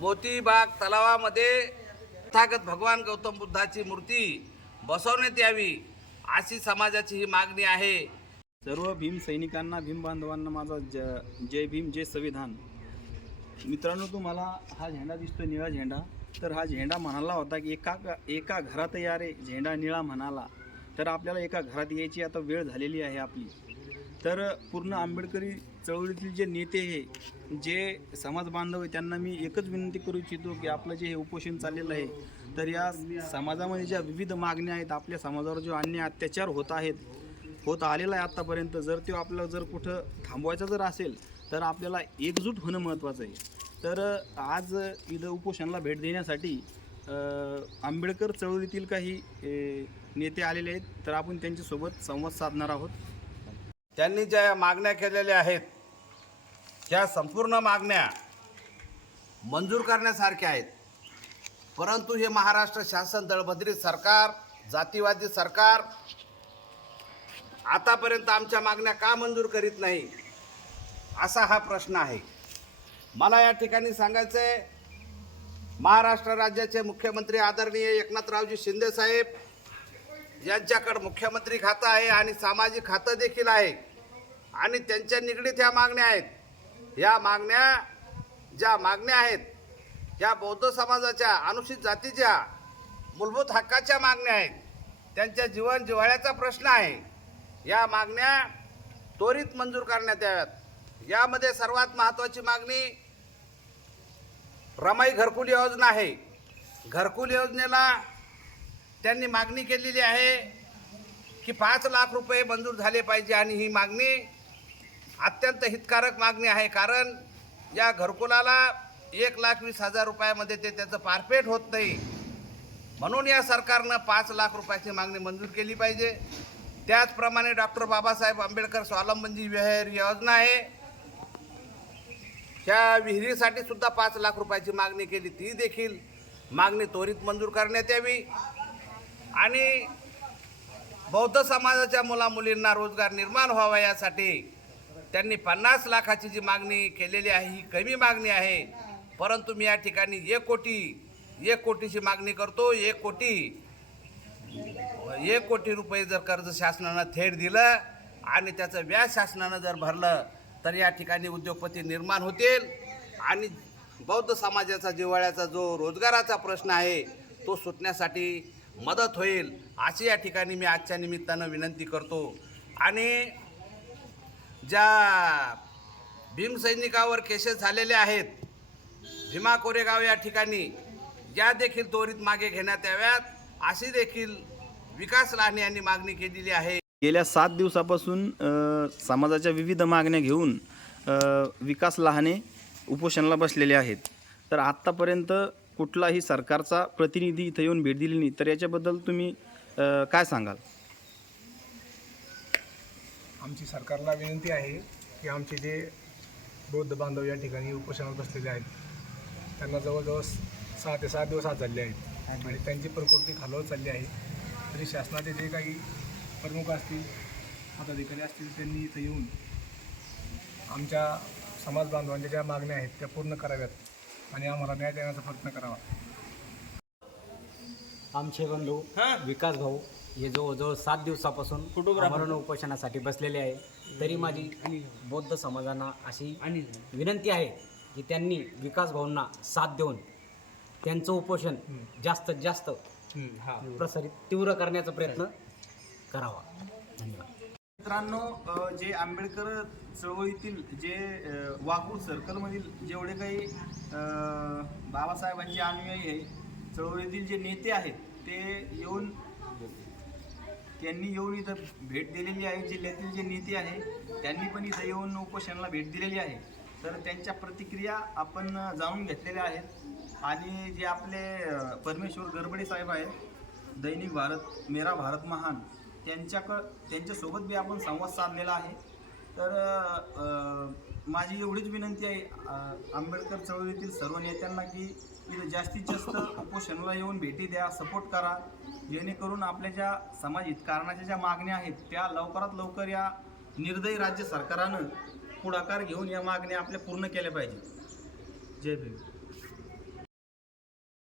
मोतीबाग तलावामध्ये तथागत भगवान गौतम बुद्धाची मूर्ती बसवण्यात यावी अशी समाजाची ही मागणी आहे. सर्व भीम सैनिकांना भीम बांधवांना माझा ज जय भीम जय संविधान. मित्रांनो तुम्हाला हा झेंडा दिसतो निळा झेंडा. तर हा झेंडा म्हणाला होता की एका एका घरात या रे झेंडा निळा म्हणाला. तर आपल्याला एका घरात यायची आता वेळ झालेली आहे आपली. तर पूर्ण आंबेडकरी चळवळीतील जे नेते हे जे समाज बांधव आहे त्यांना मी एकच विनंती करू इच्छितो की आपलं जे हे उपोषण चाललेलं आहे तर या समाजामध्ये ज्या विविध मागण्या आहेत आपल्या समाजावर जो अन्याय अत्याचार होत आहेत होत आलेला आहे आत्तापर्यंत जर तो आपलं जर कुठं थांबवायचा जर असेल तर आपल्याला एकजूट होणं महत्त्वाचं आहे. तर आज इथं उपोषणाला भेट देण्यासाठी आंबेडकर चळवळीतील काही नेते आलेले आहेत तर आपण त्यांच्यासोबत संवाद साधणार आहोत. त्यांनी ज्या मागण्या केलेल्या आहेत त्या संपूर्ण मागण्या मंजूर करण्यासारख्या आहेत. परंतु हे महाराष्ट्र शासन दळभद्री सरकार जातीवादी सरकार आतापर्यंत आमच्या मागण्या का मंजूर करीत नाही असा हा प्रश्न आहे. मला या ठिकाणी सांगायचं आहे महाराष्ट्र राज्याचे मुख्यमंत्री आदरणीय एकनाथरावजी शिंदे साहेब मुख्यमंत्री खातं आहे आणि सामाजिक खातं देखील आहे. आणि त्यांच्या निगडीत ह्या मागण्या आहेत. या मागण्या ज्या मागण्या आहेत ह्या बौद्ध समाजाच्या अनुसूचित जातीच्या मूलभूत हक्काच्या मागण्या आहेत. त्यांच्या जीवन जिव्हाळ्याचा प्रश्न आहे. या मागण्या त्वरित मंजूर करण्यात याव्यात. यामध्ये सर्वात महत्त्वाची मागणी रमाई घरकुल योजना आहे. घरकुल योजनेला त्यांनी मागणी केलेली आहे की पाच लाख रुपये मंजूर झाले पाहिजे आणि ही मागणी अत्यंत हितकारक मागणी आहे. कारण या घरकुलाला एक लाख वीस हजार रुपयामध्ये ते त्याचं पारपेट होत नाही. म्हणून या सरकारनं पाच लाख रुपयाची मागणी मंजूर केली पाहिजे. त्याचप्रमाणे डॉक्टर बाबासाहेब आंबेडकर स्वावलंबनजी विहार योजना आहे. त्या विहिरीसाठी सुद्धा पाच लाख रुपयाची मागणी केली. ती देखील मागणी त्वरित मंजूर करण्यात यावी. आणि बौद्ध समाजाच्या मुलामुलींना रोजगार निर्माण व्हावा यासाठी त्यांनी पन्नास लाखाची जी मागणी केलेली आहे ही कमी मागणी आहे. परंतु मी या ठिकाणी एक कोटी एक कोटीची मागणी करतो. एक कोटी एक कोटी रुपये जर कर्ज शासनानं थेट दिलं आणि त्याचं व्याज शासनानं जर भरलं तर या ठिकाणी उद्योगपती निर्माण होतील. आणि बौद्ध समाजाचा जिव्हाळ्याचा जो रोजगाराचा प्रश्न आहे तो सुटण्यासाठी मदत होईल अशी या ठिकाणी मी आजच्या निमित्तानं विनंती करतो. आणि ज्या भीमसैनिकावर केसेस झालेले आहेत भीमा कोरेगाव या ठिकाणी या देखील त्वरित मागे घेण्यात याव्यात अशी देखील विकास लाहणे यांनी मागणी केलेली आहे. गेल्या सात दिवसापासून समाजाच्या विविध मागण्या घेऊन विकास लहाने उपोषणाला बसलेले आहेत. तर आत्तापर्यंत कुठलाही सरकारचा प्रतिनिधी इथं येऊन भेट दिली नाही तर याच्याबद्दल तुम्ही अ, काय सांगाल? आमची सरकारला विनंती आहे की आमचे जे बौद्ध बांधव या ठिकाणी उपोषणात बसलेले आहेत त्यांना जवळजवळ सहा ते सात दिवस आज झाले आहेत. आणि त्यांची प्रकृती खालवत चालली आहे. तरी शासनाचे जे काही प्रमुख असतील पदाधिकारी असतील त्यांनी इथं येऊन आमच्या समाज बांधवांच्या ज्या मागण्या आहेत त्या पूर्ण कराव्यात. आणि आम्हाला न्याय देण्याचा प्रयत्न करावा. आमचे बंधू विकास भाऊ हे जवळजवळ सात दिवसापासून आमरण उपोषणासाठी बसलेले आहे तरी माझी बौद्ध समाजांना अशी विनंती आहे की त्यांनी विकास भाऊंना साथ देऊन त्यांचं उपोषण जास्तीत जास्त प्रसारित तीव्र करण्याचा प्रयत्न करावा. मित्रांनो जे आंबेडकर चळवळीतील जे अ, सर्कलमधील जेवढे काही बाबासाहेबांचे अनुयायी आहे चळवळीतील जे नेते आहेत ते येऊन त्यांनी येऊन इथं भेट दिलेली आहे. जिल्ह्यातील जे नेते आहे त्यांनी पण इथं येऊन उपोषणाला भेट दिलेली आहे. तर त्यांच्या प्रतिक्रिया आपण जाणून घेतलेल्या आहेत. आणि जे आपले परमेश्वर गरबडे साहेब आहेत दैनिक भारत मेरा भारत महान त्यांच्याक त्यांच्यासोबत बी आपण संवाद साधलेला आहे. तर माझी एवढीच विनंती आहे आंबेडकर चळवळीतील सर्व नेत्यांना की इथं जास्तीत जास्त उपोषणाला येऊन भेटी द्या सपोर्ट करा. जेणेकरून आपल्या ज्या समाज हितकारणाच्या ज्या मागण्या आहेत त्या लवकरात लवकर या निर्दयी राज्य सरकारानं पुढाकार घेऊन या मागण्या आपल्या पूर्ण केल्या पाहिजे जय भीम.